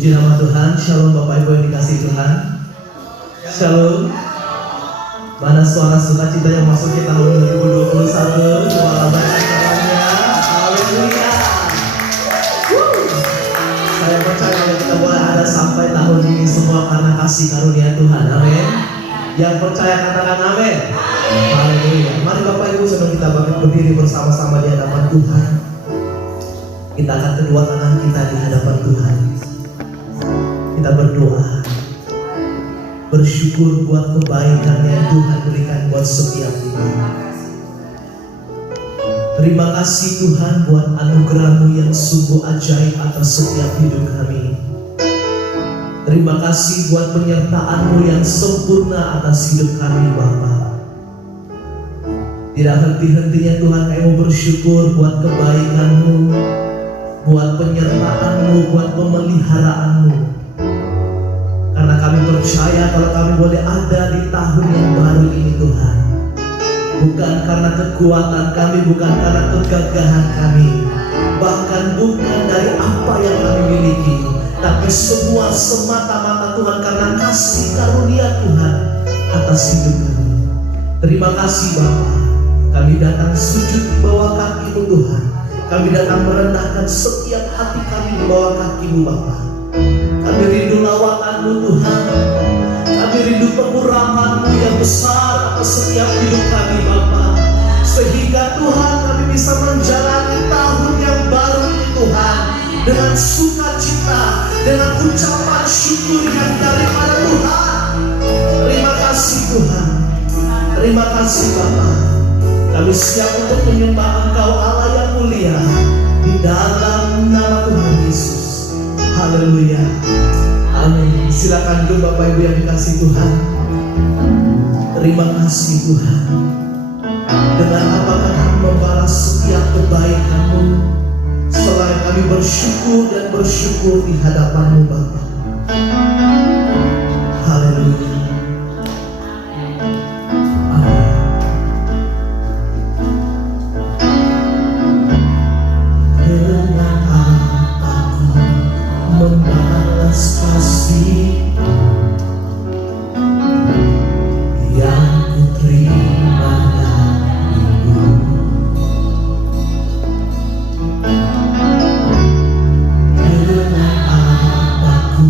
Puji nama Tuhan. Shalom Bapak Ibu yang dikasihi Tuhan. Shalom. Mana suara sukacita yang masuk ke tahun 2021? Coba lambaikan tangannya. Haleluya. Saya percaya bahwa kita boleh ada sampai tahun ini semua karena kasih karunia Tuhan. Amin. Yang percaya katakan amin. Haleluya. Mari Bapak Ibu, sebelum kita berdiri bersama-sama di hadapan Tuhan, kita angkat kedua tangan kita di hadapan Tuhan. Kita berdoa, bersyukur buat kebaikan yang Tuhan berikan buat setiap kita. Terima kasih Tuhan buat anugerah-Mu yang sungguh ajaib atas setiap hidup kami. Terima kasih buat penyertaan-Mu yang sempurna atas hidup kami Bapa. Tidak henti-hentinya Tuhan kami mau bersyukur buat kebaikan-Mu, buat penyertaan-Mu, buat pemeliharaan-Mu. Karena kami percaya kalau kami boleh ada di tahun yang baru ini Tuhan, bukan karena kekuatan kami, bukan karena kegagahan kami, bahkan bukan dari apa yang kami miliki, tapi semua semata-mata Tuhan karena kasih karunia Tuhan atas hidup kami. Terima kasih Bapa. Kami datang sujud di bawah kaki-Mu Tuhan. Kami datang merendahkan setiap hati kami di bawah kaki-Mu Bapa. Kami rindu lawatan-Mu Tuhan. Kami rindu pengurapan-Mu yang besar atas setiap hidup kami Bapa. Sehingga Tuhan kami bisa menjalani tahun yang baru ini Tuhan dengan sukacita, dengan ucapan syukur yang daripada Tuhan. Terima kasih Tuhan. Terima kasih Bapa. Kami siap untuk menyembah Engkau Allah yang mulia di dalam nama Tuhan Yesus. Haleluya. Amin. Silakan duduk Bapak Ibu yang dikasihi Tuhan. Terima kasih Tuhan. Dengan apakah kami membalas setiap kebaikan-Mu, selain kami bersyukur dan bersyukur di hadapan-Mu Bapa. Haleluya. Membalas kasih yang kuterima darimu. Dengan apa ku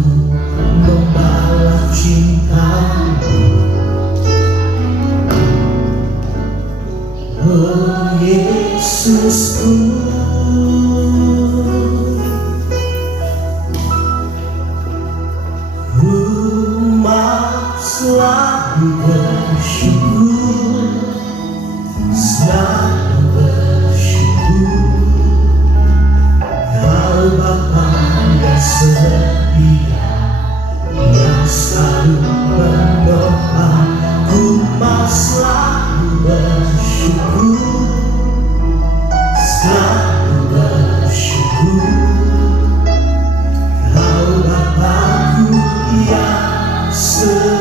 membalas cinta-Mu, oh Yesusku. Selalu bersyukur, selalu bersyukur. Kau Bapa yang setia, yang selalu menopang. Ku mau selalu bersyukur, selalu bersyukur. Kau Bapa-Ku yang setia.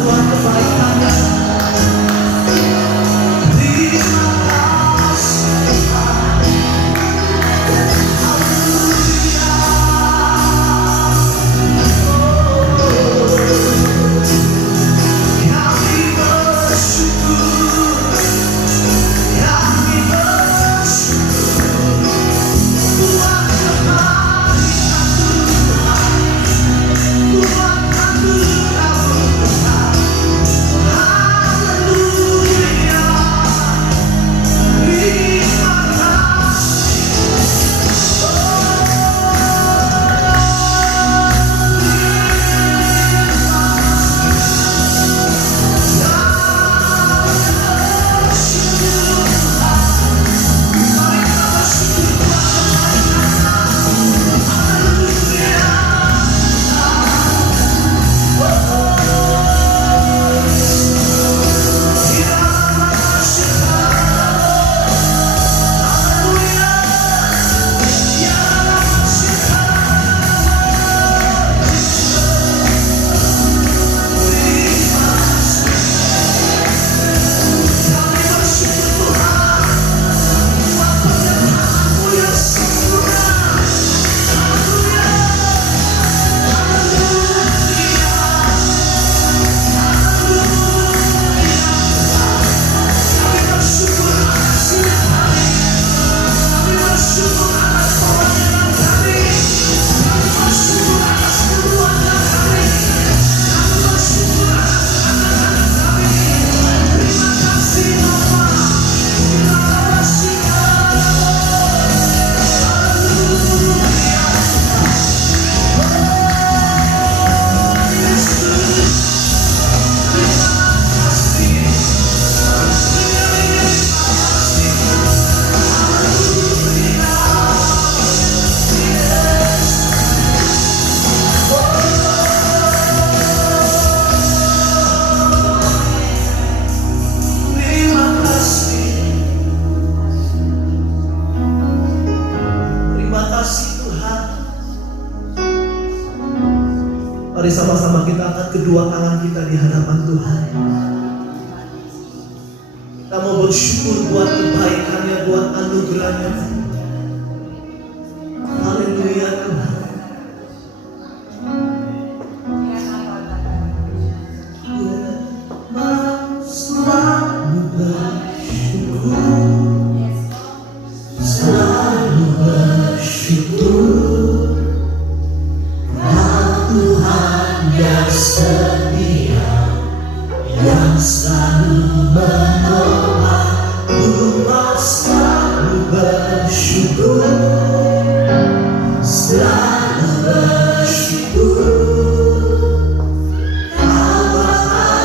buat kebaikannya. Terima kasih kami bersyukur, kami bersyukur buat kebaikan Tuhan, buat anugerah Tuhan. Haleluya, terima kasih. Terima kasih Tuhan. Mari sama-sama kita angkat kedua tangan kita di hadapan Tuhan. Kita mau bersyukur buat kebaikannya, buat anugerahnya. Haleluya Tuhan. Selalu bersyukur, selalu bersyukur. Tuhan yang setia, yang selalu menolong, rumah selalu bersyukur, selalu bersyukur.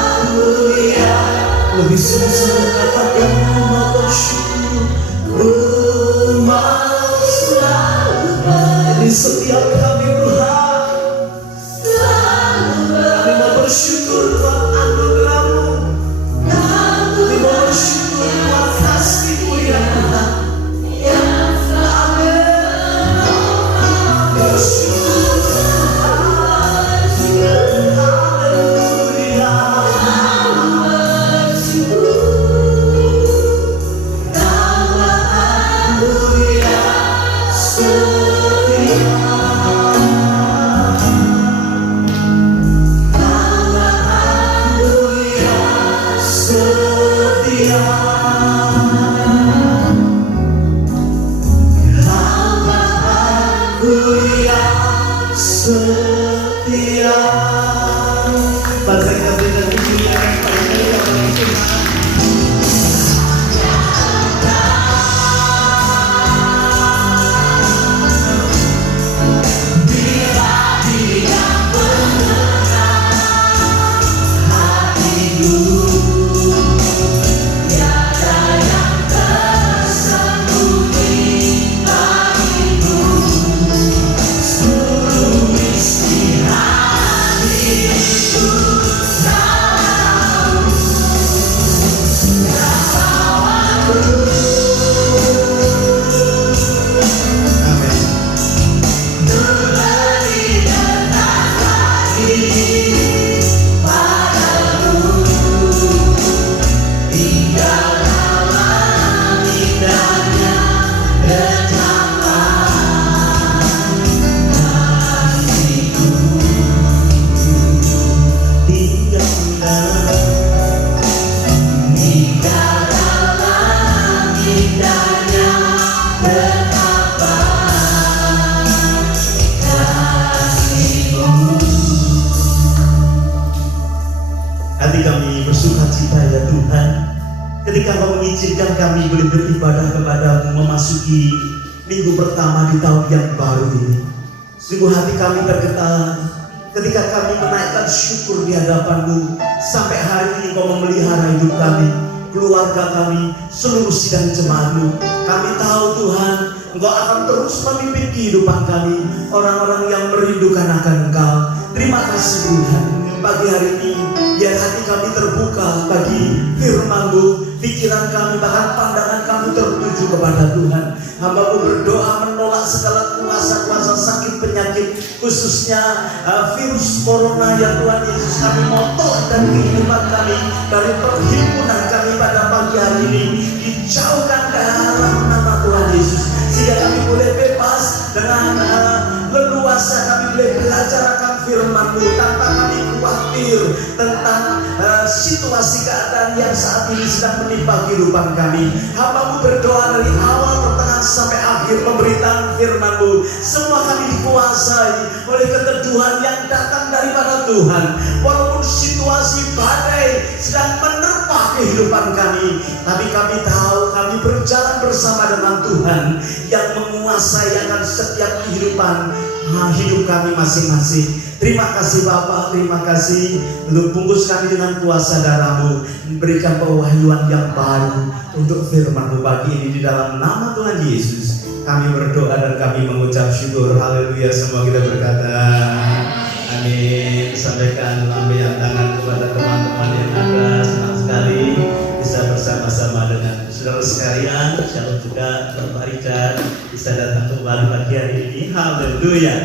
Haleluya, lebih sungguh katakan rumah bersyukur, rumah selalu bersyukur. Jadi setiap kami Tuhan, bersyukur buat anugerah-Mu, kami bersyukur buat kasih-Mu ya Tuhan. Amin. Bersyukur Tuhan. Haleluya. Haleluya. Setia. Setia, hamba Aku yang setia. Bahasa kita berikan pujian yang paling mulia bagi Tuhan. Bila Dia menerang hatiku, seluruh istirahat itu Hati kami bersuka cita ya Tuhan, ketika Kau mengizinkan kami boleh beribadah kepada-Mu memasuki minggu pertama di tahun yang baru ini. Sungguh hati kami bergetar ketika kami menaikkan syukur di hadapan-Mu. Sampai hari ini Kau memelihara hidup kami, keluarga kami, seluruh sidang jemaat-Mu. Kami tahu Tuhan, Engkau akan terus memimpin kehidupan kami, orang-orang yang merindukan akan Engkau. Terima kasih Tuhan, pagi hari ini biar hati kami terbuka bagi firman-Mu, pikiran kami bahkan pandangan kami tertuju kepada Tuhan. Hamba-Mu berdoa menolak segala kuasa-kuasa sakit penyakit, khususnya virus corona yang Tuhan Yesus kami motor dan kehidupan kami dari perhimpunan kami pada pagi hari ini dijauhkan ke dalam nama Tuhan Yesus, sehingga kami boleh bebas dengan leluasa kami boleh belajar akan firman-Mu tanpa kami khawatir tentang situasi keadaan yang saat ini sedang menimpa kehidupan kami. Hamba-Mu berdoa dari awal pertengahan sampai akhir pemberitaan firman-Mu, semua kami dikuasai oleh keteduhan yang datang daripada Tuhan. Walaupun situasi badai sedang menerpa kehidupan kami, tapi kami tahu kami berjalan bersama dengan Tuhan yang menguasai akan setiap kehidupan hidup kami masing-masing. Terima kasih Bapa, terima kasih untuk bungkus kami dengan kuasa darah-Mu, memberikan pewahyuan yang baru untuk firman-Mu pagi ini. Di dalam nama Tuhan Yesus kami berdoa dan kami mengucap syukur. Haleluya. Semua kita berkata amin. Sampaikan lambaian tangan kepada teman-teman yang ada. Senang sekali bisa bersama-sama dengan saudara sekalian. Shalom juga Bapak Richard bisa datang kembali pagi hari ini. Haleluya.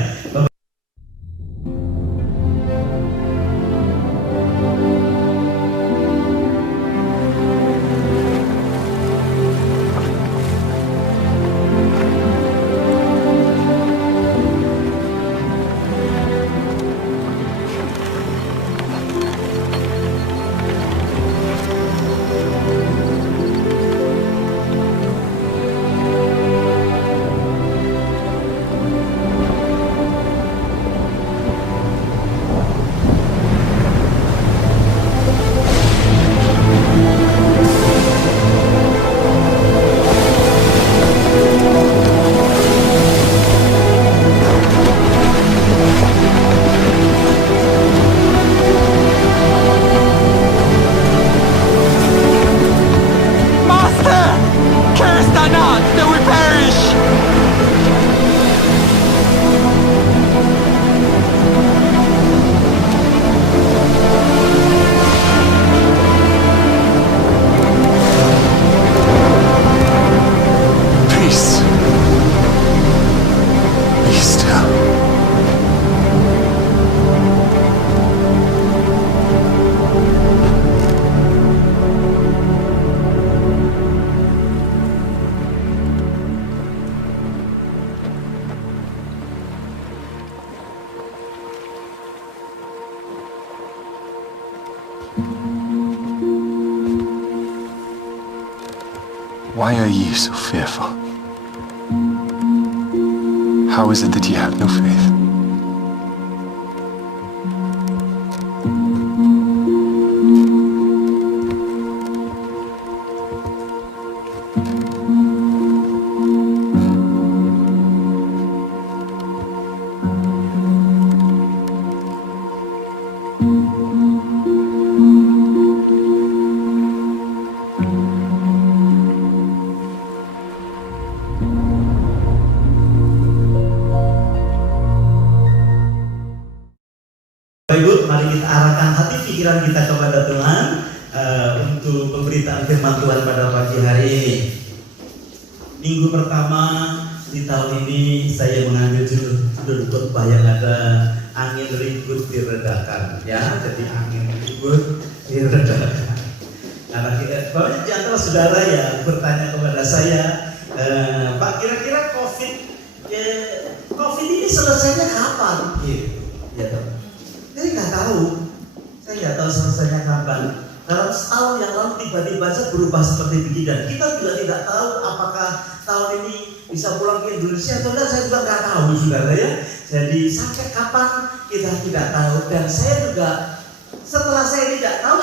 Why are you so fearful? How is it that you have no faith? Ibu, mari kita arahkan hati pikiran kita kepada Tuhan untuk pemberitaan firman Tuhan pada pagi hari ini. Minggu pertama di tahun ini saya mengambil judul khotbah yang ada angin ribut diredakan, ya. Jadi angin ribut diredakan. Karena banyak di antara saudara yang bertanya kepada saya, Pak, kira-kira COVID ini selesainya kapan? Gitu, ya. Jadi nggak tahu, saya nggak tahu selesainya kapan. Dalam setahun yang lalu tiba-tiba saja berubah seperti begini, dan kita juga tidak tahu apakah tahun ini bisa pulang ke Indonesia atau tidak. Saya juga nggak tahu, saudara ya. Jadi sampai kapan kita tidak tahu, dan saya juga setelah saya tidak tahu,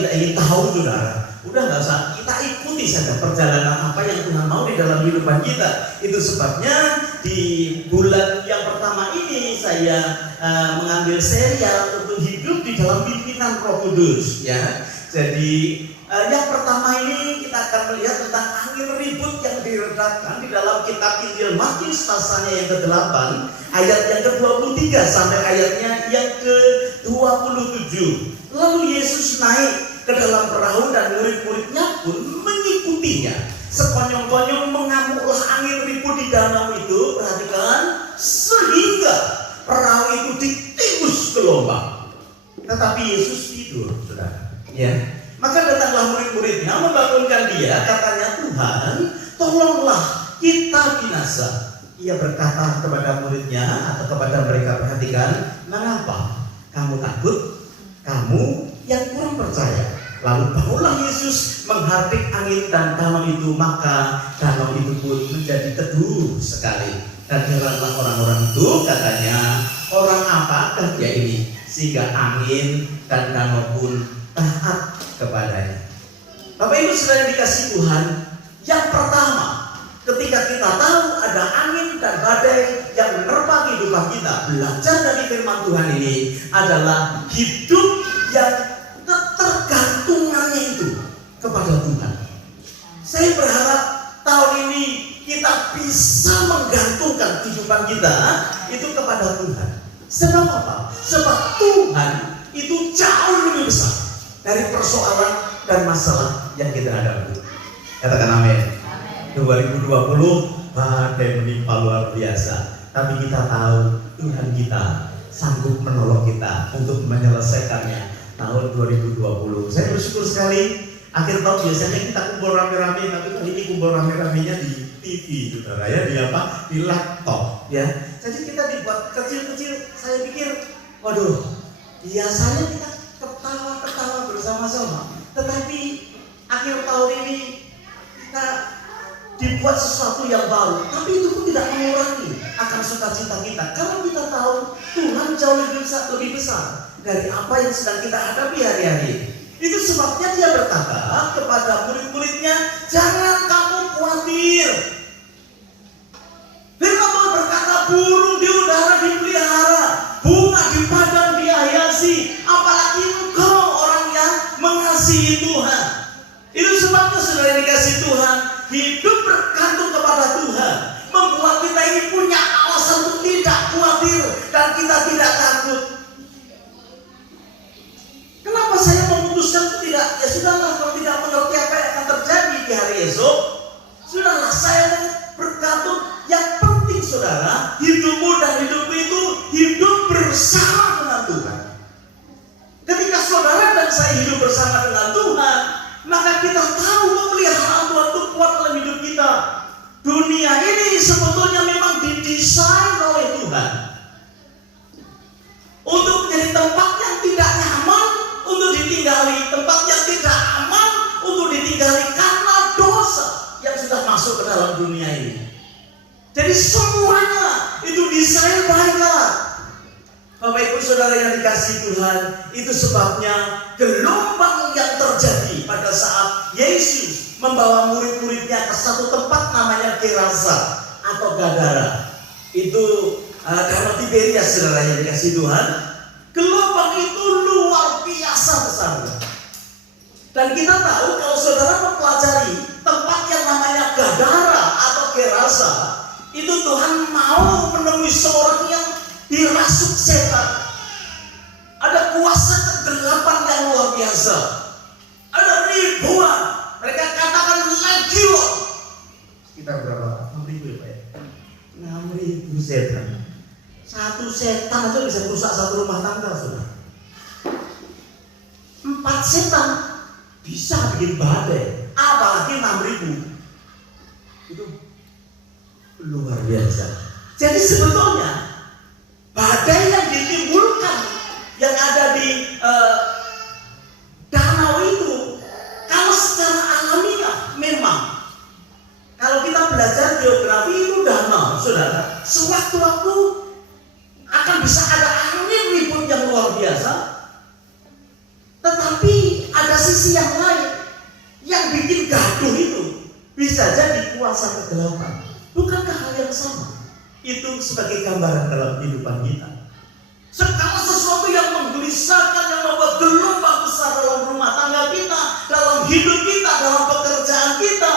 tidak ingin tahu, saudara, udah nggak usah, kita ikuti saja perjalanan apa yang Tuhan mau di dalam kehidupan kita. Itu sebabnya di bulan yang pertama ini saya mengambil serial untuk hidup di dalam pimpinan Roh Kudus, ya. Jadi yang pertama ini kita akan melihat tentang angin ribut yang diredakan di dalam kitab Injil Matius pasalnya yang ke-8 ayat yang ke-23 sampai ayatnya yang ke-27. Lalu Yesus naik ke dalam perahu dan murid-muridnya pun mengikutinya. Sekonyong-konyong mengamuklah angin ribut di danau itu, perhatikan, sehingga perahu itu ditimbus gelombang. Tetapi Yesus tidur, saudara. Ya. Maka datanglah murid-muridnya membangunkan dia, katanya, Tuhan, tolonglah kita binasa. Ia berkata kepada muridnya atau kepada mereka, perhatikan, mengapa kamu takut? Kamu yang kurang percaya. Lalu bangunlah Yesus menghardik angin dan danau itu, maka danau itu pun menjadi teduh sekali. Dan heranlah orang-orang itu, katanya, orang apakah dia ini sehingga angin dan danau pun taat kepadanya. Bapak Ibu saudara yang dikasihi Tuhan, yang pertama, ketika kita tahu ada angin dan badai yang menerpa kehidupan kita, belajar dari firman Tuhan ini adalah hidup yang ketergantungannya itu kepada Tuhan. Saya berharap tahun ini kita bisa menggantungkan kehidupan kita itu kepada Tuhan. Sebab apa? Sebab Tuhan itu jauh lebih besar dari persoalan dan masalah yang kita hadapi. Katakan amin. 2020 badai menimpa luar biasa, tapi kita tahu Tuhan kita sanggup menolong kita untuk menyelesaikannya tahun 2020. Saya bersyukur sekali. Akhir tahun biasanya kita kumpul rame-rame, tapi kali ini kumpul rame-ramenya di TV, saudara, ya, di apa? Di laptop, ya. Jadi kita dibuat kecil-kecil. Saya pikir, waduh, biasanya kita ketawa-ketawa bersama-sama, tetapi akhir tahun ini kita dibuat sesuatu yang baru, tapi itu pun tidak mengurangi akan sukacita kita, karena kita tahu Tuhan jauh lebih besar dari apa yang sedang kita hadapi hari-hari. Itu sebabnya dia berkata kepada murid-muridnya, jangan kamu khawatir. Firman Tuhan berkata, burung di udara dipelihara, bunga di padang dihiasi, apalagi engkau orang yang mengasihi Tuhan. Itu sebabnya saudara yang dikasihi Tuhan, hidup bergantung kepada Tuhan membuat kita ini punya alasan untuk tidak khawatir dan kita tidak takut. Kenapa saya memutuskan tidak? Ya sudahlah, kalau tidak mengerti apa yang akan terjadi di hari esok, sudahlah, saya bergantung. Yang penting saudara, hidupmu dan hidupmu itu hidup bersama dengan Tuhan. Ketika saudara dan saya hidup bersama dengan Tuhan, maka kita tahu pemeliharaan Tuhan itu kuat dalam hidup kita. Dunia ini sebetulnya memang didesain oleh Tuhan untuk menjadi tempat yang tidak nyaman untuk ditinggali, tempat yang tidak aman untuk ditinggali karena dosa yang sudah masuk ke dalam dunia ini. Jadi semuanya itu desain baiklah. Bapak Ibu saudara yang dikasihi Tuhan, itu sebabnya gelombang yang terjadi pada saat Yesus membawa murid-muridnya ke satu tempat namanya Gerasa atau Gadara. Itu danau Tiberias, saudara yang dikasihi Tuhan. Gelombang itu luar biasa besarnya. Dan kita tahu kalau saudara mempelajari tempat yang namanya Gadara atau Gerasa, itu Tuhan mau menemui seorang yang dirasuk setan. Ada kuasa kegelapan yang luar biasa. Ada ribuan, mereka katakan legion. Sekitar berapa? 6.000 ya Pak ya? 6.000 setan. Satu setan aja bisa merusak satu rumah tangga, saudara. 4 setan bisa bikin badai, apalagi 6.000. Itu luar biasa. Jadi sebetulnya badai yang ditimbulkan yang ada di danau itu, kalau secara alamiah memang, kalau kita belajar geografi itu danau, saudara, sewaktu-waktu akan bisa ada angin ribut yang luar biasa. Tetapi ada sisi sisi yang lain, yang bikin gaduh itu bisa jadi kuasa kegelapan. Bukankah hal yang sama? Itu sebagai gambaran dalam kehidupan kita. Segala sesuatu yang menggelisahkan, yang membuat gelombang besar dalam rumah tangga kita, dalam hidup kita, dalam pekerjaan kita,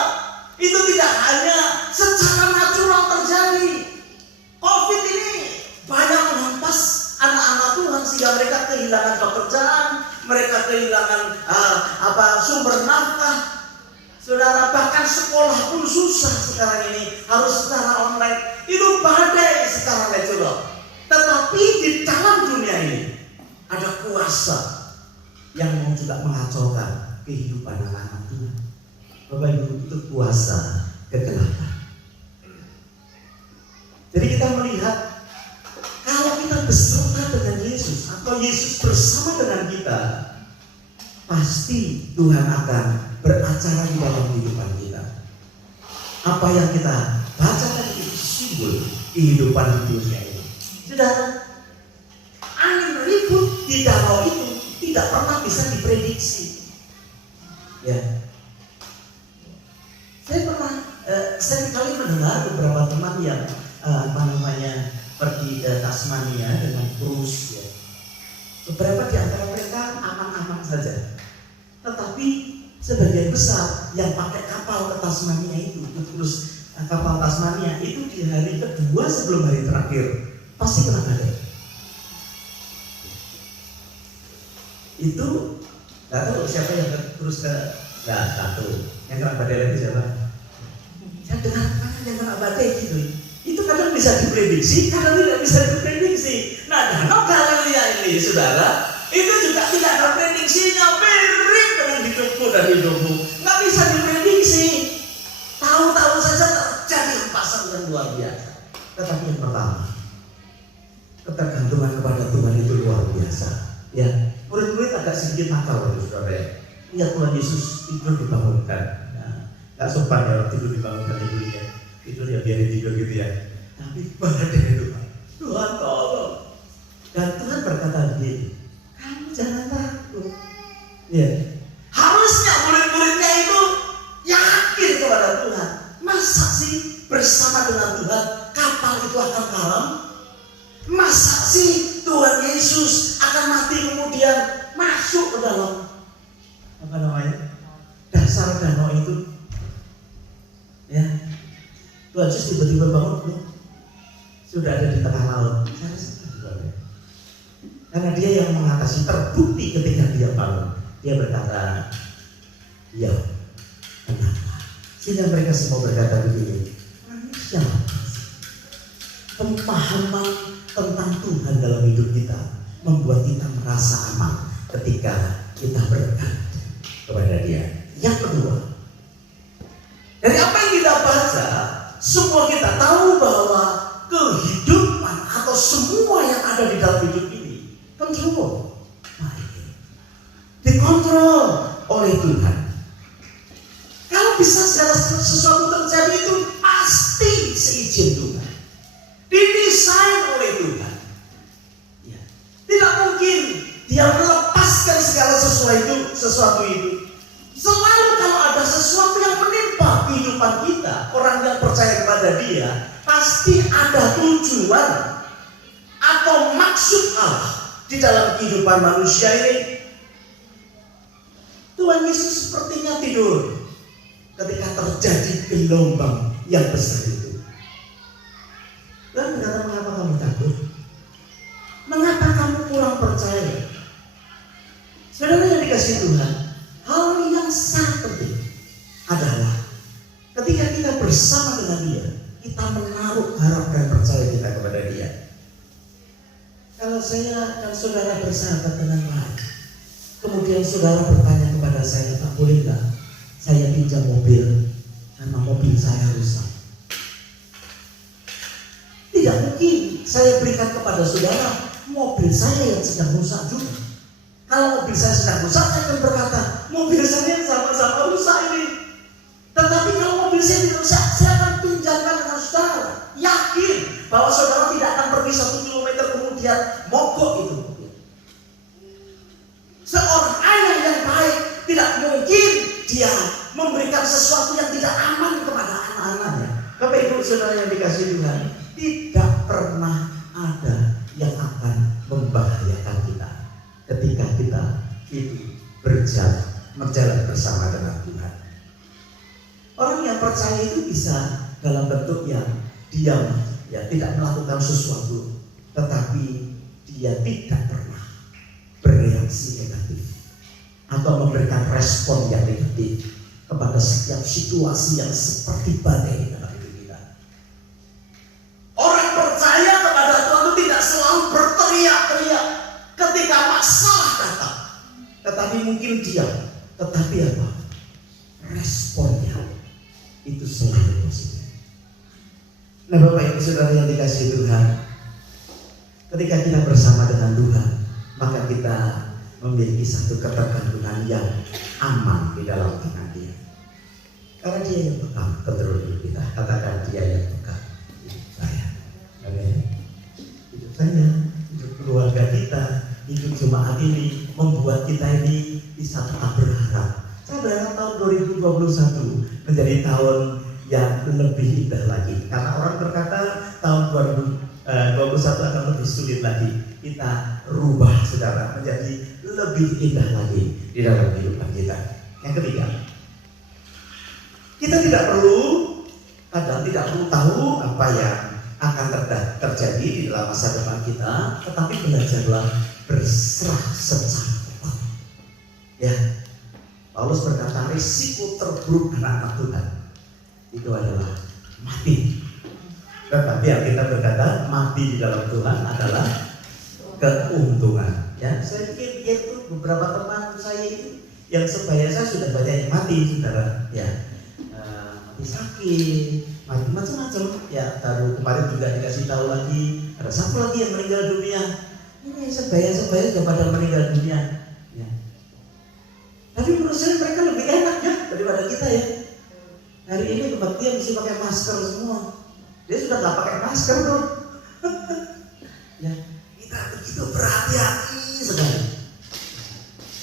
itu tidak hanya secara natural terjadi. Covid ini banyak menghempas anak-anak Tuhan sehingga mereka kehilangan pekerjaan, mereka kehilangan sumber nafkah. Saudara, bahkan sekolah pun susah sekarang ini, harus secara online. Itu badai secara natural. Tetapi di dalam dunia ini ada kuasa yang mau juga mengacaukan kehidupan anak-anak Tuhan. Bapak Ibu, itu kuasa kegelapan. Jadi kita melihat kalau kita beserta dengan Yesus atau Yesus bersama dengan kita, pasti Tuhan akan beracara di dalam kehidupan kita. Apa yang kita baca tadi itu simbol kehidupan di dunia ini. Saudara, angin ribut di danau itu tidak pernah bisa diprediksi. Ya, saya kali mendengar beberapa teman yang pergi ke Tasmania dengan cruise. Ya. Beberapa di antara mereka aman-aman saja, tetapi sebagian besar yang pakai kapal ke Tasmania itu, terus kapal Tasmania itu di hari kedua sebelum hari terakhir pasti kena badai. Itu nggak tahu siapa yang terus ke satu yang kena badai lagi siapa? Saya dengar yang kena badai gitu. Itu kadang bisa diprediksi, kadang tidak bisa diprediksi. Nah, danau Galilea ini, saudara, itu juga tidak ada prediksinya. Mirip dengan hidupku dan hidupmu, nggak bisa diprediksi. Tahu-tahu saja terjadi hempasan yang luar biasa. Tetapi yang pertama, ketergantungan kepada Tuhan itu luar biasa. Ya, murid-murid agak sedikit nakal, saudara. Lihat Tuhan Yesus tidur dibangunkan. Nah, nggak sopan ya tidur dibangunkan itu ya. Tidur ya biarin tidur gitu ya. Tapi badai itu, Tuhan tolong. Dan Tuhan berkata begini, kamu jangan takut. Ya, harusnya murid-muridnya itu yakin kepada Tuhan. Masa sih bersama dengan Tuhan kapal itu akan karam? Masa sih Tuhan Yesus akan mati kemudian masuk ke dalam dasar danau itu? Ya, Tuhan Yesus tiba-tiba bangun, sudah ada di tengah laut. Karena dia yang mengatasi, terbukti ketika dia bangun, dia berkata, ya, kenapa? Sehingga mereka semua berkata begini, siapa? Pemahaman tentang Tuhan dalam hidup kita membuat kita merasa aman ketika kita berdekat kepada Dia. Yang kedua, dari apa yang kita baca, semua kita tahu bahwa kehidupan atau semua yang ada di dalam hidup ini kontrol, dikontrol oleh Tuhan. Kalau bisa segala sesuatu terjadi itu pasti seizin Tuhan, didesain oleh Tuhan. Ya. Tidak mungkin Dia melepaskan segala sesuatu itu. Selalu kalau ada sesuatu yang menimpa kehidupan kita, orang yang percaya kepada Dia, pasti ada tujuan atau maksud Allah di dalam kehidupan manusia ini. Tuhan Yesus sepertinya tidur ketika terjadi gelombang yang besar itu. Dan berkata, mengapa kamu takut? Mengapa kamu kurang percaya? Saudara yang dikasihi Tuhan, hal yang sangat penting adalah ketika kita bersama dengan Dia, kita menaruh harap dan percaya kita kepada Dia. Kalau saya dan saudara bersahabat dengan baik, kemudian saudara bertanya kepada saya, Pak, boleh nggak saya pinjam mobil karena mobil saya rusak? Tidak mungkin saya berikan kepada saudara mobil saya yang sedang rusak juga. Kalau mobil saya sedang rusak, saya akan berkata, mobil saya sama-sama rusak ini. Tetapi kalau mobil saya tidak rusak, saya akan pinjamkan dengan saudara. Yakin bahwa saudara tidak akan pergi 1 kilometer kemudian mogok itu. Seorang ayah yang baik tidak dia memberikan sesuatu yang tidak aman kepada anak-anaknya. Bapak Ibu Saudara yang dikasihi Tuhan, tidak pernah ada yang akan membahayakan kita ketika kita itu berjalan bersama dengan Tuhan. Orang yang percaya itu bisa dalam bentuk yang diam, ya, tidak melakukan sesuatu, tetapi dia tidak pernah bereaksi negatif atau memberikan respon yang negatif kepada setiap situasi yang seperti badai dalam hidup kita. Orang percaya kepada Tuhan itu tidak selalu berteriak-teriak ketika masalah datang, tetapi mungkin diam, tetapi apa? Responnya itu selalu positif. Nah, Bapak Ibu Saudara yang dikasihi Tuhan, ketika kita bersama dengan Tuhan, maka kita memiliki satu ketergantungan yang aman di dalam tangan Dia. Karena Dia yang pegang kontrol hidup kita. Katakan, Dia yang pegang hidup saya. Amin. Hidup saya, hidup keluarga kita, hidup jemaat ini membuat kita ini bisa tetap berharap. Saya berharap tahun 2021 menjadi tahun yang lebih indah lagi. Karena orang berkata tahun 2021 akan lebih sulit lagi. Kita rubah, saudara, menjadi lebih indah lagi di dalam kehidupan kita. Yang ketiga, kita tidak perlu tahu apa yang akan terjadi di dalam masa depan kita, tetapi belajarlah berserah secara total. Ya, Paulus berkata risiko terburuk anak-anak Tuhan itu adalah mati. Tetapi Alkitab berkata mati di dalam Tuhan adalah keuntungan. Ya, saya pikir itu beberapa teman saya itu yang sebaya saya sudah banyak yang mati, saudara. Ya, mati sakit, mati macam-macam. Ya, baru kemarin juga dikasih tahu lagi ada satu lagi yang meninggal dunia. Ini sebaya sudah pada meninggal dunia. Ya. Tapi menurut saya mereka lebih enak ya daripada kita ya. Hari ini kebaktian mesti pakai masker semua. Dia sudah nggak pakai masker tuh. Ya, kita begitu berhati-hati sekali.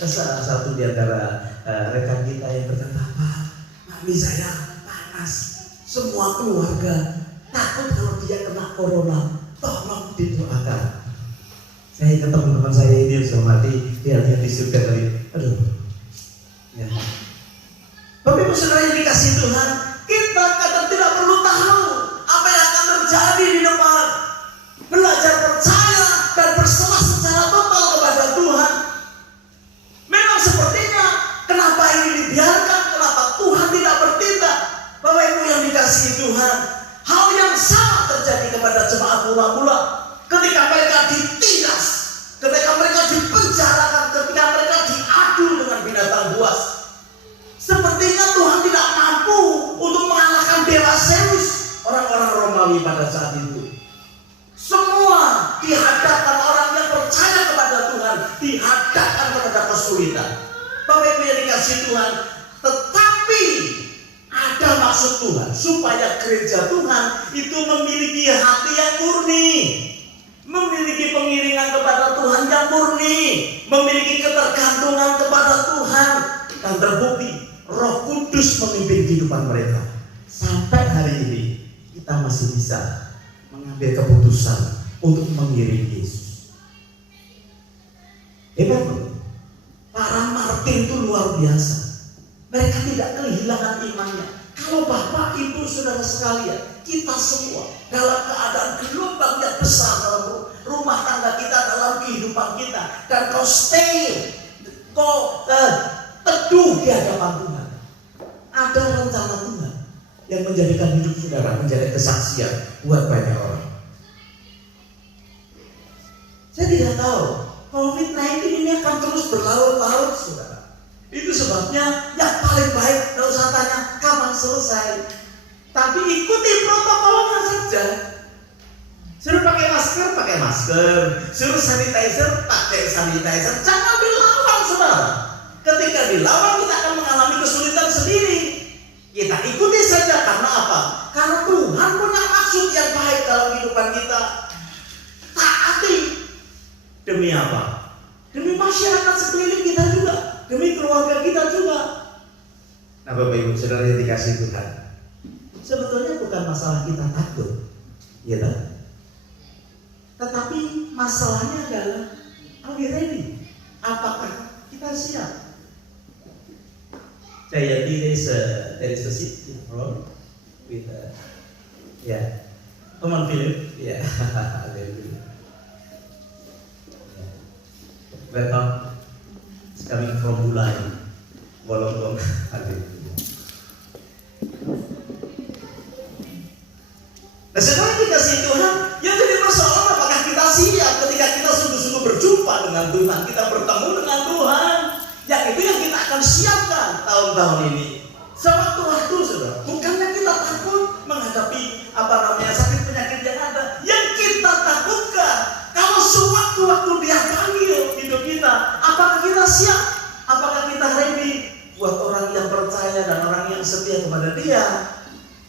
Salah satu di antara rekan kita yang berkata, Pak, mami saya panas, semua keluarga takut kalau dia kena corona, tolong didoakan. Saya ingat teman-teman saya ini yang mati, dia di surga tadi. Aduh, ya. Bapak Ibu Saudara yang dikasihi Tuhan, kita kadang tidak perlu tahu apa yang akan terjadi di depan. Belajar percaya dan berserah secara total kepada Tuhan. Memang sepertinya kenapa ini dibiarkan, kenapa Tuhan tidak bertindak. Bapak Ibu yang dikasihi Tuhan, hal yang sama terjadi kepada jemaat mula-mula ketika mereka ditindas, ketika mereka dipenjarakan, ketika mereka diadu dengan binatang buas. Sepertinya Tuhan tidak mampu untuk mengalahkan dewa Zeus, orang-orang Romawi pada saat itu. Semua dihadapkan, orang yang percaya kepada Tuhan dihadapkan kepada kesulitan. Bapak Ibu yang dikasihi Tuhan, tetapi ada maksud Tuhan supaya gereja Tuhan itu memiliki hati yang murni, memiliki pengiringan kepada Tuhan yang murni, memiliki ketergantungan kepada Tuhan, dan terbukti Roh Kudus memimpin kehidupan mereka. Sampai hari ini kita masih bisa mengambil keputusan untuk mengiringi Yesus. Hebat loh. Para martir itu luar biasa. Mereka tidak kehilangan imannya. Kalau Bapak, Ibu, Saudara sekalian, kita semua dalam keadaan gelombang yang besar dalam rumah tangga kita, dalam kehidupan kita, dan kau stay, kau teduh di hadapan Tuhan. Ada rencana Tuhan yang menjadikan hidup saudara menjadi kesaksian buat banyak orang. Saya tidak tahu COVID-19 ini akan terus berlarut-larut, saudara. Itu sebabnya yang paling baik, tidak usah tanya kapan selesai, tapi ikuti protokolnya saja. Suruh pakai masker, suruh sanitizer, pakai sanitizer. Jangan dilawan, saudara. Ketika dilawan kita akan mengalami kesulitan sendiri. Kita ikuti saja, karena apa? Karena Tuhan punya maksud yang baik dalam kehidupan kita. Taati. Demi apa? Demi masyarakat sekeliling kita juga, demi keluarga kita juga. Nah, Bapak Ibu Saudara yang dikasih Tuhan, sebetulnya bukan masalah kita takut, ya kan? Tetapi masalahnya adalah, are we ready? Apakah kita siap? Saya there is a seat in front with yeah. Come on, Philip. Yeah. Hallelujah. Welcome. It's coming from Bulai. Wolongtong. Hallelujah. Nah, sekarang dikasih Tuhan, yang jadi persoalan apakah kita siap ketika kita sungguh-sungguh berjumpa dengan Tuhan, kita bertemu dengan Tuhan. Yang itu yang kita akan siapkan tahun-tahun ini. Sewaktu-waktu, saudara, bukannya kita takut menghadapi sakit penyakit yang ada. Yang kita takutkan, kalau sewaktu-waktu Dia panggil hidup kita, apakah kita siap? Apakah kita ready? Buat orang yang percaya dan orang yang setia kepada Dia,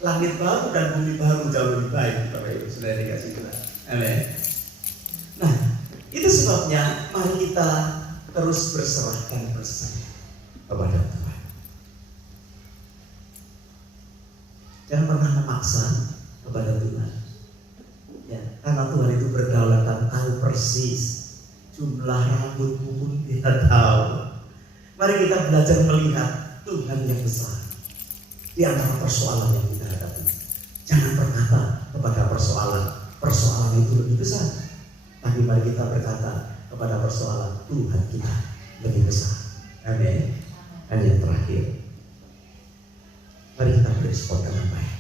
langit baru dan bumi baru jauh lebih baik. Bapak Ibu sudah dikasih Tuhan. Amin. Nah, itu sebabnya mari kita terus berserahkan bersama kepada Tuhan. Jangan pernah memaksa kepada Tuhan. Ya, karena Tuhan itu berdaulat dan tahu persis jumlah rambutmu pun Dia tahu. Mari kita belajar melihat Tuhan yang besar di antara persoalan yang kita hadapi. Jangan berkata kepada persoalan itu lebih besar. Tapi mari kita berkata kepada persoalan Tuhan kita lebih besar. Amin. Dan yang terakhir, mari kita berespon dengan baik.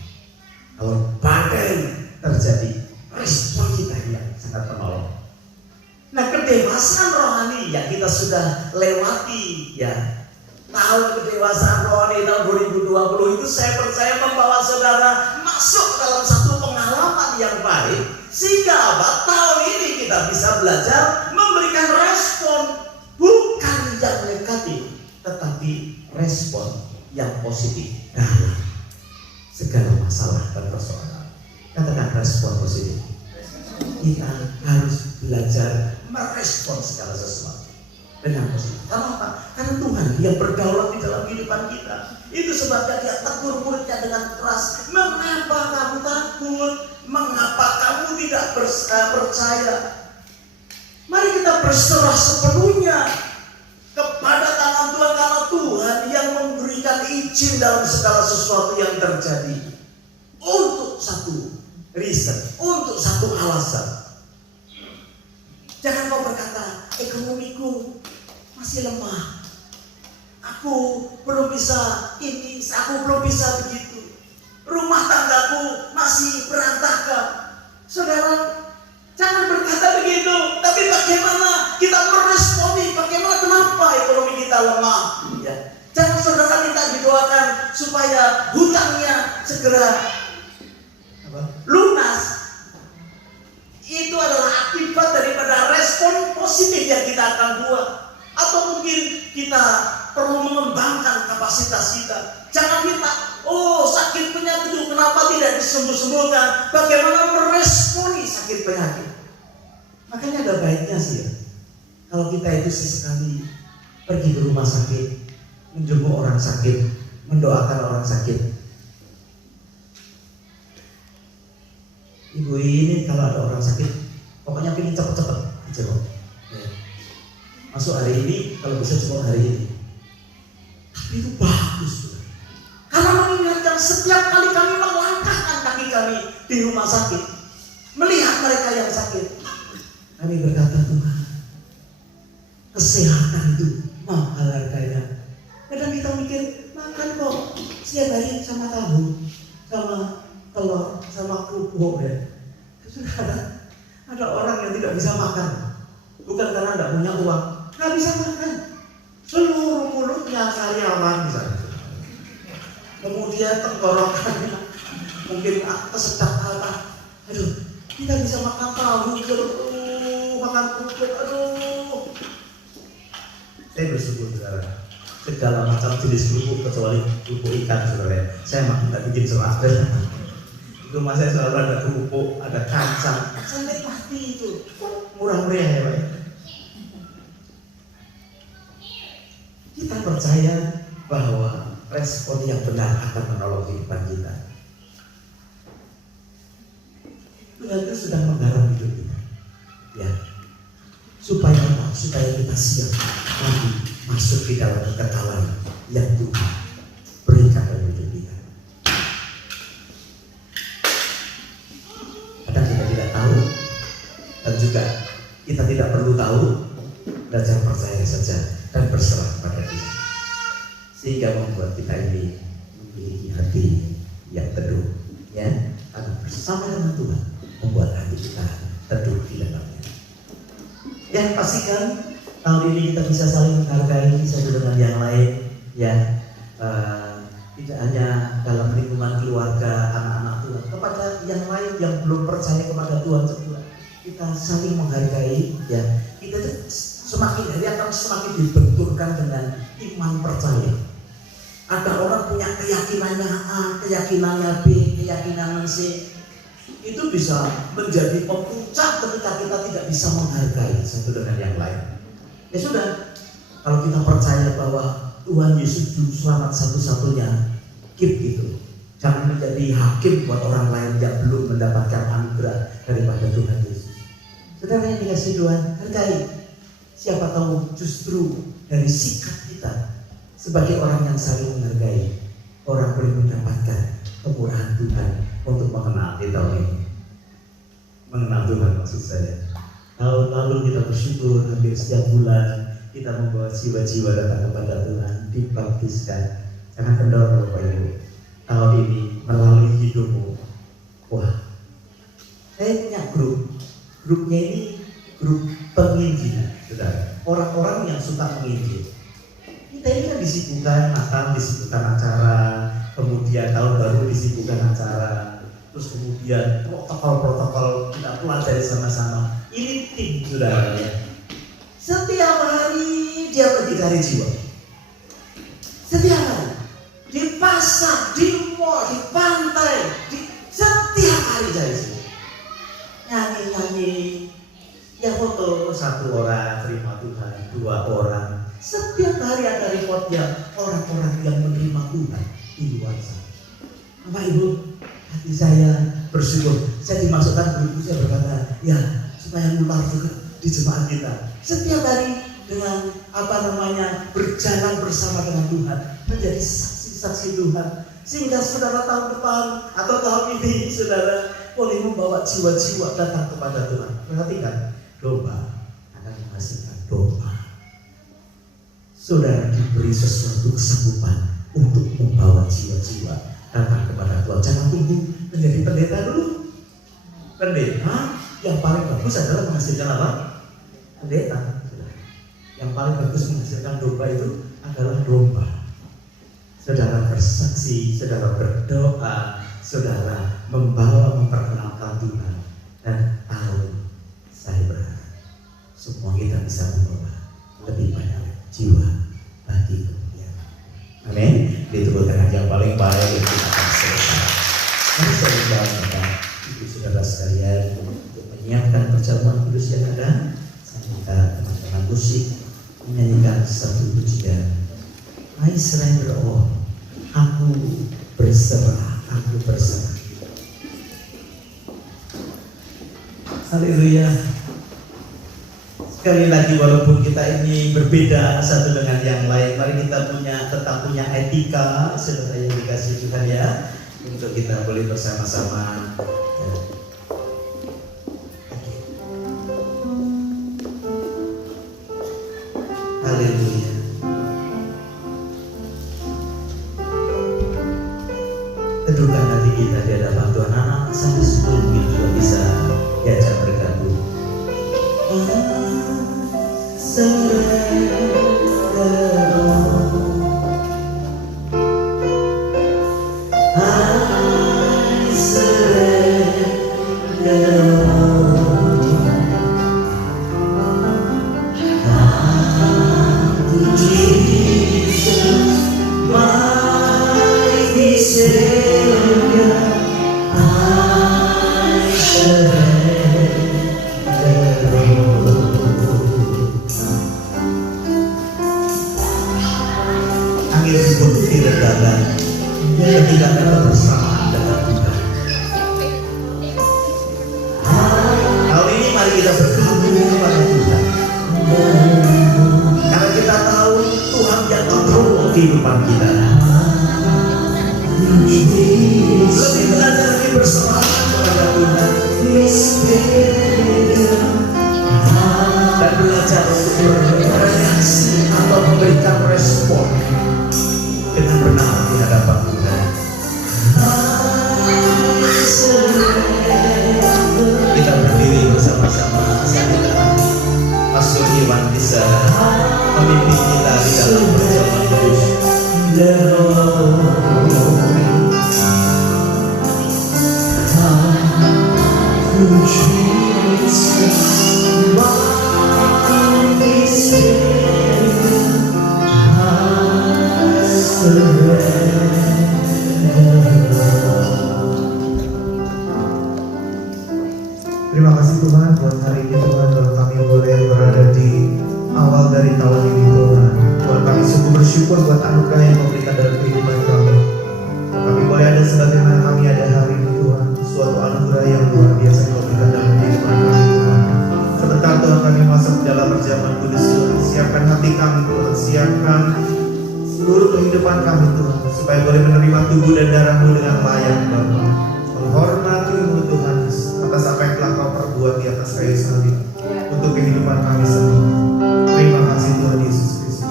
Kalau badai terjadi, respon kita yang sangat menolong. Nah, kedewasaan rohani yang kita sudah lewati, ya, tahun kedewasaan rohani tahun 2020 itu saya percaya membawa saudara masuk dalam satu pengalaman yang baik, sehingga tahun ini kita bisa belajar memberikan respon bukan yang negatif, tetapi respon yang positif dalam segala masalah dan persoalan. Katakan respon positif. Kita harus belajar merespon segala sesuatu dengan positif. Karena apa? Karena Tuhan yang berdaulat di dalam kehidupan kita. Itu sebabnya Dia tegur muridnya dengan keras. Mengapa kamu takut? Mengapa kamu tidak percaya? Mari kita berserah sepenuhnya kepada tangan Tuhan, karena Tuhan yang memberikan izin dalam segala sesuatu yang terjadi untuk satu reason, untuk satu alasan. Jangan kau berkata, ekonomiku masih lemah, aku belum bisa ini, aku belum bisa begitu, rumah tanggaku masih berantakan. Saudara, jangan berkata begitu. Tapi bagaimana kita meresponi? Bagaimana, kenapa ekonomi kita lemah? Ya. Jangan saudara minta didoakan supaya hutangnya segera lunas. Itu adalah akibat daripada respon positif yang kita akan buat. Atau mungkin kita perlu mengembangkan kapasitas kita. Jangan minta, oh sakit penyakit itu kenapa tidak disembuh-sembuhkan? Bagaimana meresponi sakit penyakit? Makanya ada baiknya sih ya, kalau kita itu sesekali pergi ke rumah sakit, menjenguk orang sakit, mendoakan orang sakit. Ibu ini kalau ada orang sakit, pokoknya pilih cepet-cepet dijenguk. Ya. Masuk hari ini, kalau bisa jenguk hari ini. Tapi itu bagus, karena mengingatkan setiap kali kami melangkahkan kaki kami di rumah sakit, melihat mereka yang sakit, kami berkata, Tuhan, kesehatan itu mahal harganya. Kadang kita mikir, makan kok setiap hari sama tahu, sama telur, sama kerupuk ya. Saudara, ada orang yang tidak bisa makan, bukan karena tidak punya uang, nggak bisa makan. Seluruh mulutnya sariawan misalnya. Kemudian tenggorokannya mungkin kesedak apa. Aduh, kita bisa makan tahu, makan kerupuk, aduh. Saya bersyukur saudara, segala macam jenis kerupuk kecuali kerupuk ikan saudara. Saya makin nggak bikin serak. Rumah saya selalu ada kerupuk, ada kacang. Saya nikmati itu, murah meriah ya Pak. Kita percaya bahwa respon yang benar akan menolong kehidupan kita. Tuhan itu sedang menggarap hidup kita, ya, supaya apa? Supaya kita siap nanti masuk di dalam kekekalan yang Tuhan berikan dalam hidup kita. Kadang kita tidak tahu, dan juga kita tidak perlu tahu, belajar percaya saja dan berserah kepada Dia, sehingga membuat kita ini memiliki hati yang teduh, ya, karena bersama dengan Tuhan membuat hati kita teduh di dalamnya. Ya, pastikan tahun ini kita bisa saling menghargai satu dengan yang lain, ya, tidak hanya dalam lingkungan keluarga, anak-anak Tuhan, kepada yang lain yang belum percaya kepada Tuhan juga kita saling menghargai, ya. Kita semakin hari akan semakin dibenturkan dengan iman percaya. Ada orang punya keyakinannya A, keyakinannya B, keyakinannya C. Itu bisa menjadi pemuncak ketika kita tidak bisa menghargai satu dengan yang lain. Ya sudah, kalau kita percaya bahwa Tuhan Yesus Juru Selamat satu-satunya, keep gitu. Jangan menjadi hakim buat orang lain yang belum mendapatkan anugerah daripada Tuhan Yesus. Saudara yang dikasih Tuhan, hargai. Siapa tahu justru dari sikap kita sebagai orang yang saling menghargai, orang boleh mendapatkan kemurahan Tuhan untuk mengenal di tahun ini. Mengenal Tuhan maksud saya. Tahun lalu kita bersyukur hampir setiap bulan kita membawa jiwa-jiwa datang kepada Tuhan, dibaptiskan. Jangan kendor Bapak Ibu. Tahun ini melalui hidupmu, wah, saya punya grupnya ini grup penginjilan, saudara. Orang-orang yang suka menginjil. Kita ini kan disibukkan Natal, disibukkan acara, kemudian tahun baru disibukkan acara, terus kemudian protokol-protokol kita pelajari sama-sama. Ini tim, saudara, ya. Setiap hari dia pergi cari jiwa. Setiap hari di pasar, di mall, di pantai, setiap hari cari jiwa. Nyanyi-nyanyi, ya foto satu orang terima Tuhan, dua orang. Setiap hari ada reportnya orang-orang yang menerima Tuhan di luar sana. Bapak Ibu, hati saya bersyukur. Saya dimasukkan grup, saya berkata, ya supaya nular juga di jemaat kita. Setiap hari dengan berjalan bersama dengan Tuhan, menjadi saksi-saksi Tuhan, sehingga saudara tahun depan atau tahun ini saudara boleh membawa jiwa-jiwa datang kepada Tuhan. Perhatikan, domba akan menghasilkan domba. Saudara diberi sesuatu kesanggupan untuk membawa jiwa-jiwa datang kepada Tuhan. Jangan tunggu menjadi pendeta dulu. Pendeta yang paling bagus adalah menghasilkan apa? Pendeta. Yang paling bagus menghasilkan domba itu adalah domba. Saudara bersaksi, saudara berdoa, saudara memperkenalkan Tuhan. Dan tahu, saya berharap semua kita bisa membawa lebih banyak jiwa bagi kemudian. Amin. Ditepuk tangan yang paling baik yang kita akan selesai. Mari saya minta kepada ibu saudara sekalian untuk menyiapkan perjamuan kudus yang ada. Saya minta teman-teman musik menyanyikan satu pujian. I surrender all. Aku berserah. Aku berserah. Haleluya. Sekali lagi, walaupun kita ini berbeda satu dengan yang lain, mari kita tetap punya etika, saudara yang dikasih Tuhan, ya, untuk kita boleh bersama-sama. Ya. Haleluya. Teduhkan hati kita di hadapan Tuhan. Anak sampai 10 menit juga bisa diajak bergabung. berbunuh diredakan ketika kita bersamaan dengan Tuhan. Tahun ini mari kita bergabung kepada Tuhan, karena kita tahu Tuhan yang kontrol kehidupan kita. Lebih belajar lebih bersemangat kepada Tuhan dan belajar untuk bereaksi atau memberikan respon dengan benar di hadapan Tuhan. Kita berdiri bersama-sama sambil Pastor Iwan bisa memimpin kita di dalam perjamuan kudus. Terima kasih Tuhan buat hari ini Tuhan, kalau kami boleh berada di awal dari tahun ini Tuhan. Tuhan, kami sungguh bersyukur buat anugerah yang kau berikan dalam kehidupan kami. Kami boleh ada sebagaimana kami ada hari ini Tuhan, suatu anugerah yang luar biasa yang kau berikan dalam kehidupan kami Tuhan. Sebentar Tuhan kami masuk dalam perjamuan kudus Tuhan. Siapkan hati kami Tuhan, siapkan seluruh kehidupan kami Tuhan, supaya boleh menerima tubuh dan darah-Mu dengan layak Bapa. Menghormati-Mu Tuhan atas apa yang telah Kau perbuat di atas kayu salib untuk kehidupan kami semua. Terima kasih Tuhan Yesus Kristus.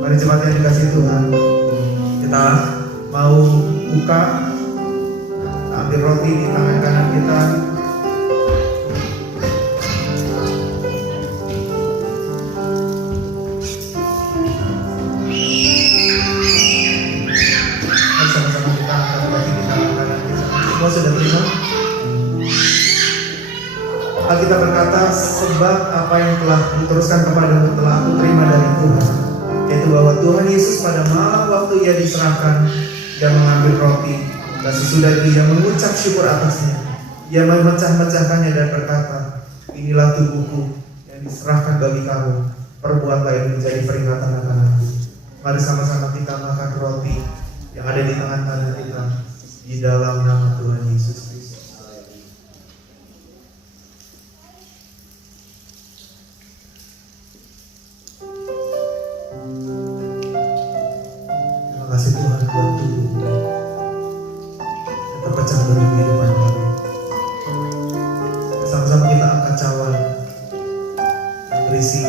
Mari jemaat yang dikasihi Tuhan, kita mau buka, ambil roti di tangan kanan kita. Mari sama-sama kita angkat roti di tangan kanan kita. Semua sudah terima? Alkitab berkata, sebab apa yang telah diteruskan kepadamu telah aku terima dari Tuhan, yaitu bahwa Tuhan Yesus pada malam waktu ia diserahkan, ia mengambil roti, dan sesudah itu ia mengucap syukur atasnya. Ia memecah-mecahkannya dan berkata, inilah tubuhku yang diserahkan bagi kamu, perbuatlah ini menjadi peringatan akan aku. Mari sama-sama kita makan roti yang ada di tangan kanan kita, di dalam nama Tuhan Yesus Kristus. Terima kasih Tuhan buat tubuh yang terpecah dalam kehidupan kami. Sama-sama kita angkat cawan yang berisi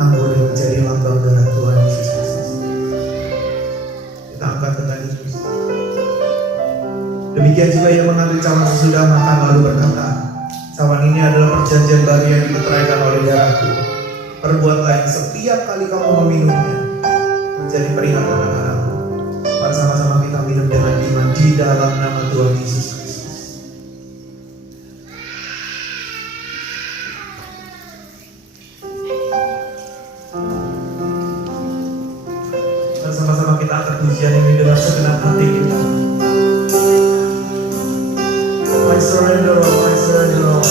anggur yang menjadi lambang darah Tuhan Yesus Kristus. Kita angkat dengan itu. Demikian juga ia mengambil cawan sesudah makan lalu berkata, cawan ini adalah perjanjian baru yang dimeteraikan oleh darahku. Perbuatlah yang setiap kali kamu meminumnya menjadi peringatan akan aku. Mari sama-sama kita minum dengan iman di dalam nama Tuhan Yesus Kristus. Mari sama-sama kita angkat pujian ini dengan segenap hati kita. I surrender all, I surrender all. I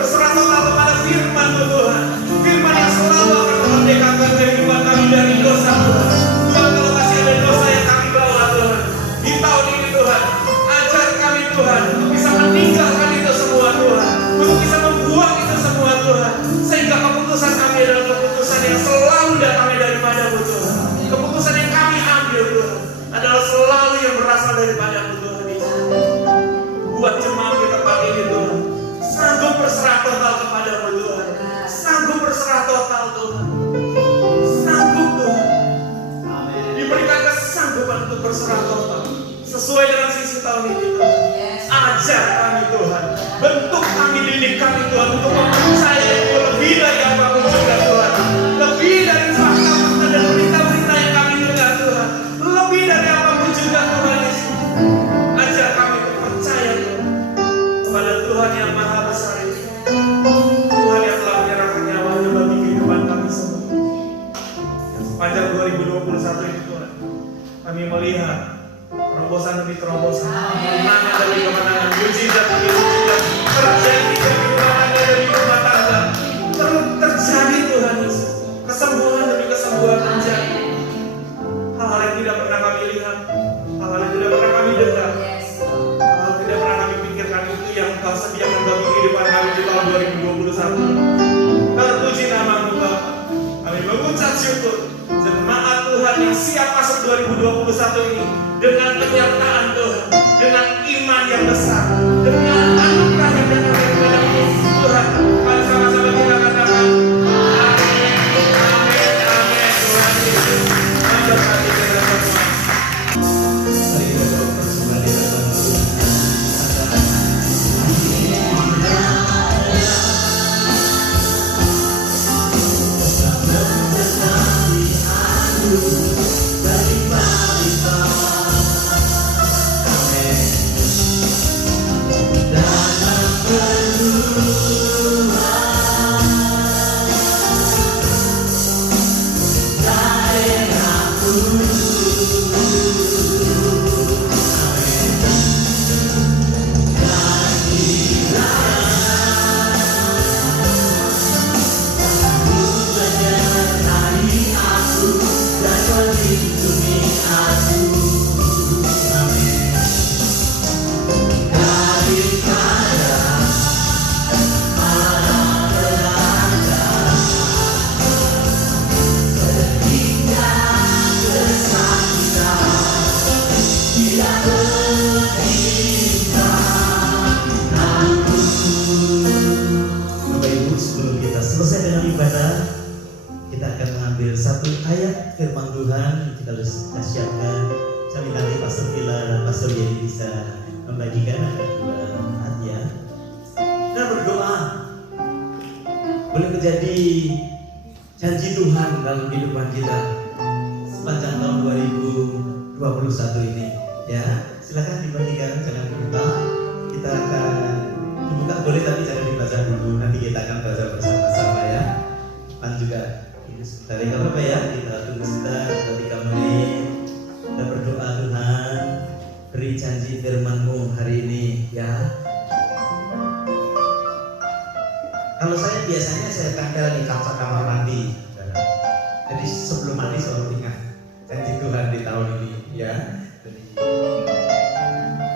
berserah total kepada firman-Mu Tuhan, firman yang selalu akan memerdekakan kehidupan kami dari dosa Tuhan. Tuhan, kalau masih ada dosa yang kami bawa Tuhan, di tahun ini Tuhan, ajar kami Tuhan untuk bisa meninggalkan itu semua Tuhan, untuk bisa membuang itu semua Tuhan, sehingga keputusan kami adalah keputusan yang selalu datangnya daripada-Mu Tuhan. Keputusan yang kami ambil Tuhan adalah selalu yang berasal daripada-Mu Tuhan. Buat jemaat di tempat ini Tuhan, sanggup berserah total kepada-Mu Tuhan, sanggup berserah total Tuhan, sanggup Tuhan, diberikan kesanggupan untuk berserah total sesuai dengan sisi tahun ini Tuhan. Ajar kami Tuhan, bentuk kami, didik kami Tuhan untuk mempercayai itu lebih dari apapun juga Tuhan, lebih dari fakta-fakta dan berita-berita yang kami dengar Tuhan, lebih dari apapun juga Tuhan Yesus. Ajar kami untuk percaya Tuhan kepada Tuhan yang maha besar ini, Tuhan yang telah menyerahkan nyawanya bagi kehidupan kami semua. Dan sepanjang 2021 ini Tuhan, kami melihat terobosan demi terobosan, kemenangan demi kemenangan, mujizat demi mujizat terjadi demi kemenangan demi rumah tangga, terjadi Tuhan Yesus, kesembuhan demi kesembuhan terjadi. Hal-hal yang tidak pernah kami lihat, hal-hal yang tidak pernah kami dengar, hal-hal yang tidak pernah kami pikirkan, itu yang Engkau sediakan bagi kehidupan kami di tahun 2021. Terpuji nama-Mu Bapa, kami mengucap syukur jemaat Tuhan yang siap masuk 2021 ini dengan penyertaan Tuhan, dengan iman yang besar, dengan anugerah yang datang daripada Tuhan. Mari sama-sama kita katakan amin, amin, amin. Tuhan Yesus memberkati kita semua. Mari kita bersama di dalam Tuhan. Bapak Ibu, sebelum kita selesai dengan ibadah, kita akan mengambil satu ayat firman Tuhan yang kita harus siapkan. Sambil nanti Pastor Villa dan Pastor Yedi bisa membagikan ada dua ayat dan berdoa. Boleh menjadi janji Tuhan dalam kehidupan kita sepanjang tahun 2021 ini. Ya, silakan dibagikan, jangan dibuka. Kita akan dibuka boleh tapi jangan dibaca dulu. Nanti kita akan baca bersama-sama ya. Pan juga ini sebentar ya, nggak apa-apa ya. Kita tunggu sebentar 2-3 menit. Kita berdoa, Tuhan beri janji firman-Mu hari ini ya. Kalau saya biasanya saya tempel di kaca kamar mandi. Jadi sebelum mandi selalu ingat janji Tuhan di tahun ini ya. Jadi,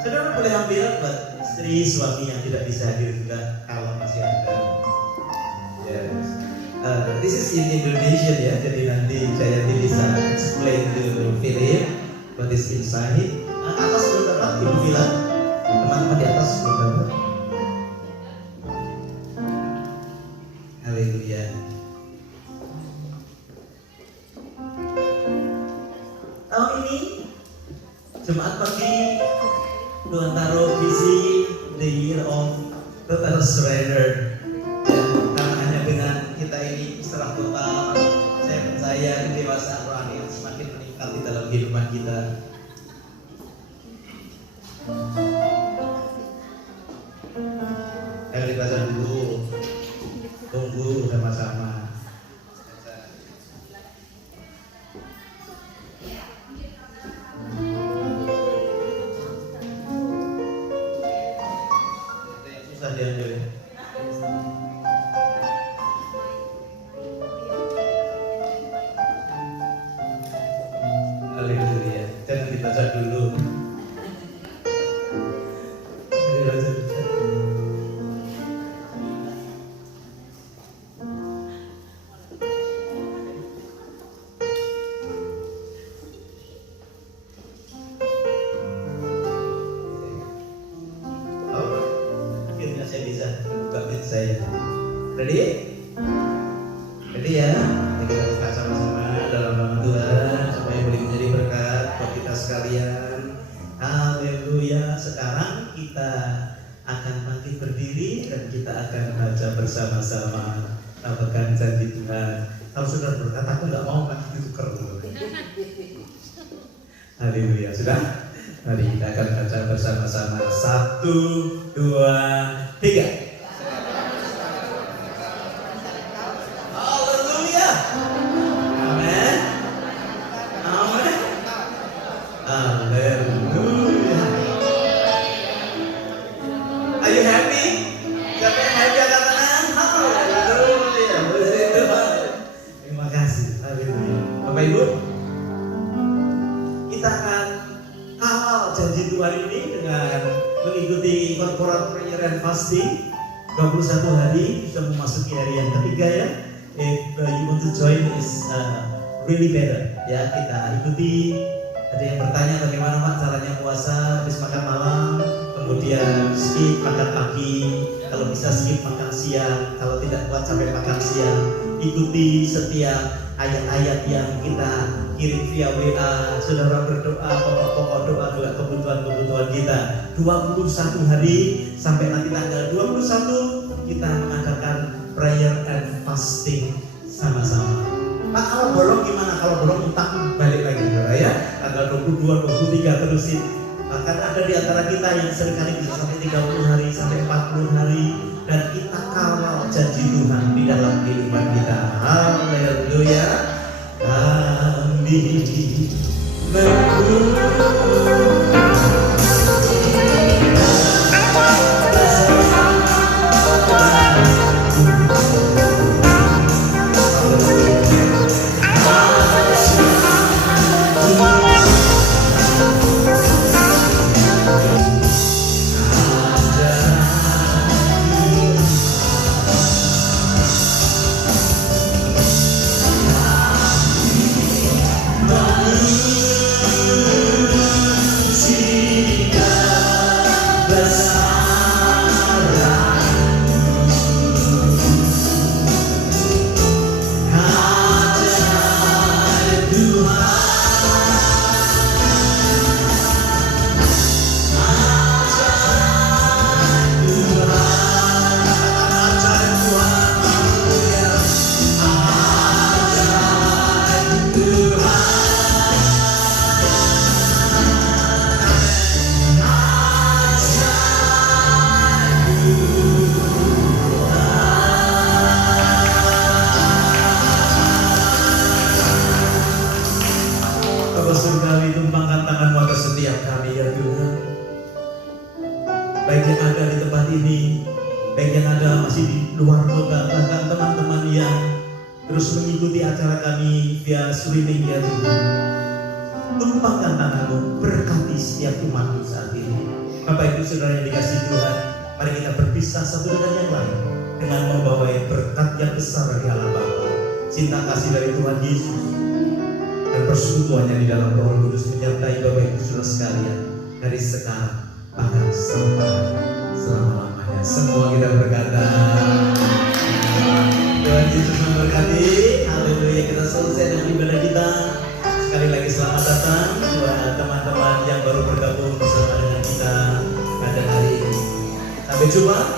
saudara boleh ambil buat istri suami yang tidak bisa hadir juga kalau masih ada. Yes. This is in Indonesia ya. Jadi nanti Jayanti bisa explain to Philip what is inside. Atas belum dapat Ibu bilang teman-teman di atas belum dapat. Haleluya. Tahun ini Jemaat pagi Tuhan taruh visi the year of total surrender. Karena hanya dengan kita ini setelah total, saya percaya kedewasaan rohani yang semakin meningkat di dalam kehidupan kita. Jangan dibaca dulu, tunggu sama-sama. Susah diambil. Ready? Ready ya? Jadi kita buka sama-sama dalam nama Tuhan supaya boleh menjadi berkat buat kita sekalian. Haleluya. Sekarang kita akan bangkit berdiri dan kita akan baca bersama-sama Lakukan janji Tuhan. Kalau sudah berkata aku nggak mau kaki ditukar. Haleluya. Sudah? Mari kita akan baca bersama-sama. 1, 2, 3. Haleluya. Amin. Amin. Haleluya. Are you happy? Siapa yang happy katakan haleluya. Puji Tuhan. Terima kasih. Haleluya. Bapak Ibu, kita akan kawal janji Tuhan ini dengan mengikuti corporate prayer and fasting 21 hari, sudah memasuki hari yang ketiga ya. If you want to join is really better ya, kita ikuti. Ada yang bertanya bagaimana Pak caranya puasa habis makan malam, kemudian skip makan pagi, kalau bisa skip makan siang, kalau tidak kuat sampai makan siang. Ikuti setiap ayat-ayat yang kita kirim via WA. Saudara berdoa, pokok-pokok doa juga kebutuhan-kebutuhan kita. 21 hari sampai nanti tanggal 21 kita mengadakan prayer and fasting sama-sama. Pak, kalau bolong gimana? Kalau bolong utang balik lagi ya. Tanggal 22, 23 terusin. Bahkan ada di antara kita yang seringkali bisa sampai 30 hari, sampai 40 hari, dan kita kawal janji Tuhan di dalam kehidupan kita. Haleluya. Kami terus mengikuti acara kami via streaming ya Tuhan. Tumpahkan tanganmu, berkati setiap umatmu saat ini. Bapak Ibu Saudara yang dikasihi Tuhan, mari kita berpisah satu dengan yang lain dengan membawa berkat yang besar dari Allah Bapa, cinta kasih dari Tuhan Yesus, dan persekutuannya di dalam Roh Kudus menyertai Bapak Ibu Saudara sekalian dari sekarang bahkan sampai selama-lamanya. Semua kita berkata Tuhan Yesus memberkati. Haleluya. Kita selesai dengan ibadah kita. Sekali lagi selamat datang buat teman-teman yang baru bergabung bersama dengan kita pada hari ini. Sampai jumpa